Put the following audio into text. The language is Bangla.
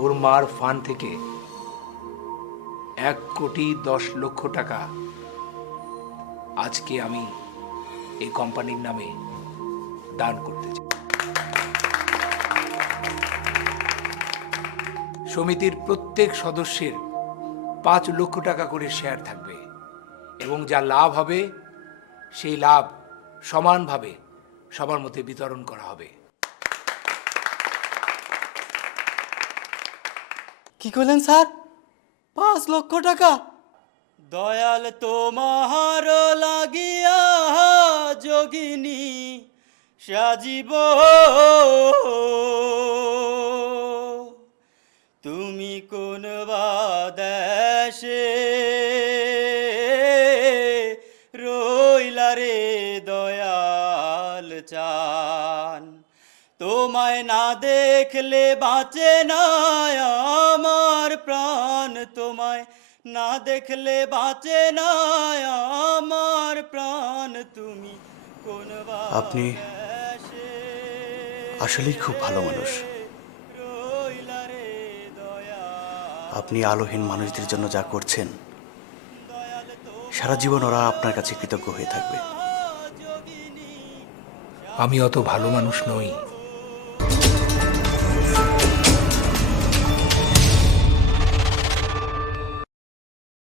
ওর মার ফান্ড থেকে 1,10,00,000 টাকা আজকে আমি এই কোম্পানির নামে দান করতে চাই। সমিতির প্রত্যেক সদস্যের 5 লক্ষ টাকা করে শেয়ার থাকবে এবং যা লাভ হবে সেই লাভ সমানভাবে সবার মধ্যে বিতরণ করা হবে। কি করলেন স্যার? 5 লক্ষ টাকা? দয়াল তোমার লাগিয়া যোগিনী সাজিব, তুমি কোন দেশে রইলা রে দয়াল চান, তোমায় না দেখলে বাঁচে না আমার প্রাণ, তোমায় না দেখলে বাঁচে না আমার প্রাণ, তুমি কোন আপনি আসলেই খুব ভালো মানুষ। রইলা রে দয়াল, আপনি আলোহীন মানুষদের জন্য যা করছেন সারা জীবন ওরা আপনার কাছে কৃতজ্ঞ হয়ে থাকবে। আমি অত ভালো মানুষ নই।